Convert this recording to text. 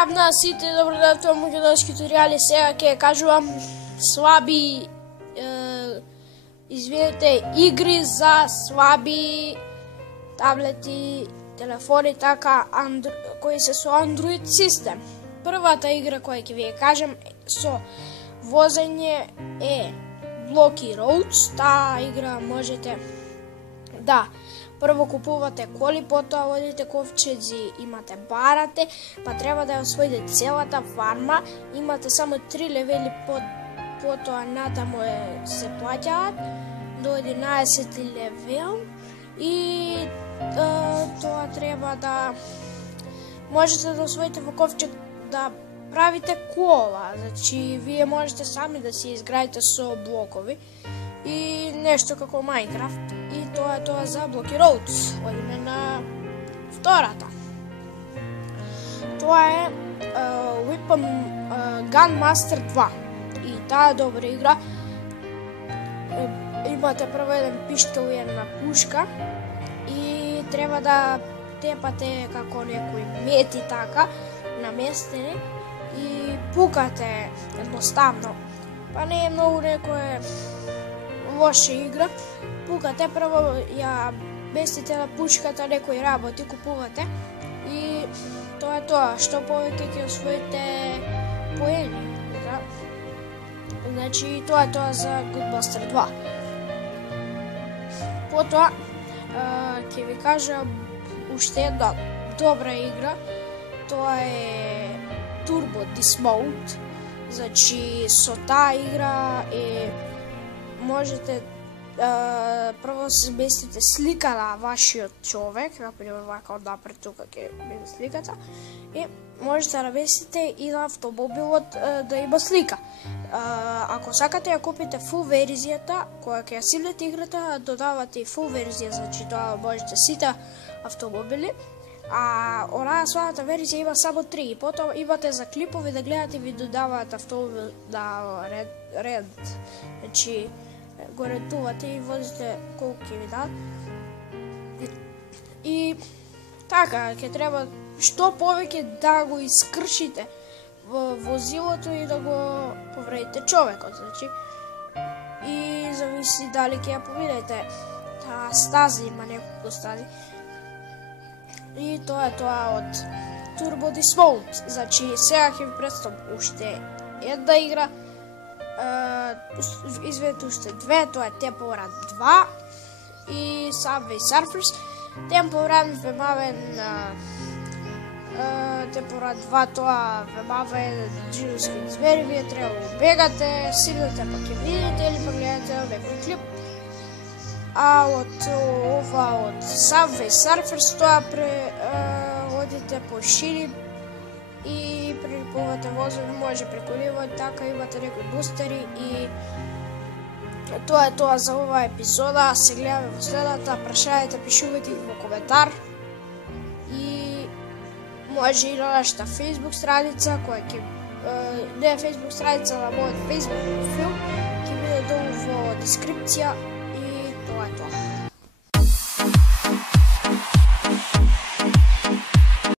Здрав на сите, добродојавте во македонски туторијали. Сега ќе кажувам слаби игри за слаби таблети, телефони, така кои се со Android систем. Првата игра која ќе ви ја кажам со возење е Blocky Roads. Таа игра можете да прво купувате коли, потоа водите ковчези, имате барате, па треба да ја освоите целата фарма, имате само 3 левели, потоа натаму се плаќаат до 11 левел и тоа треба да можете да освоите во ковчег да правите кола, значи вие можете сами да си изградите со блокови и нешто како Minecraft. И тоа е тоа за Blocky Roads. Одиме на втората. Тоа е Weapon Gunmaster 2. И таа е добра игра. Имате прво еден пишткал и една пушка и треба да тепате како некои мети така наместени и пукате едноставно. Па не е многу некоја лоша игра. Пукате, прво ја местите на пушката, некои работи купувате и тоа е тоа. Што повеќе ќе освоите поени. Значи тоа е тоа за Gunmaster 2. Потоа ќе ви кажам уште една добра игра. Тоа е Turbo Dismount. Значи со таа игра можете прво се местите слика на вашиот човек, например вака однапред тука ќе биде сликата, и можете да наместите и на автомобилот да има слика. Ако сакате ја купите фул верзијата, која ќе ја симнете играта, додавате и фул верзија, значи тоа можете сите автомобили. А онаа слабата верзија има само 3 и потоа имате за клипови да гледате, ви додаваат автомобил на ред. Значи го редувате и возите колку ќе ви дадат. И така, ќе треба што повеќе да го искршите во возилото и да го повредите човекот, значи. И зависи дали ќе ја поминете. Таа стази има неколку стази. И тоа е тоа од Turbo Dismount. Значи, сега ќе ви представам уште една игра. Извинете, уште две. Тоа е Temple Run 2 и Subway Surfers. Temple Run вемавен Temple Run 2, тоа вемавен джиновски звери. Вие треба да бегате, силите па ќе видите или па гледате некој клип. А од ова од Subway Surfers тоа одите по шири и прилипувате возови, може преку ниво, така имате некои бустери и тоа е тоа за оваа епизода. Се гледаме во следната, прашајте, пишувајте во коментар и може и на нашата Facebook страница, која ќе не е Facebook страница, на мојот Facebook профил, ќе биде долу во дескрипција и тоа е тоа.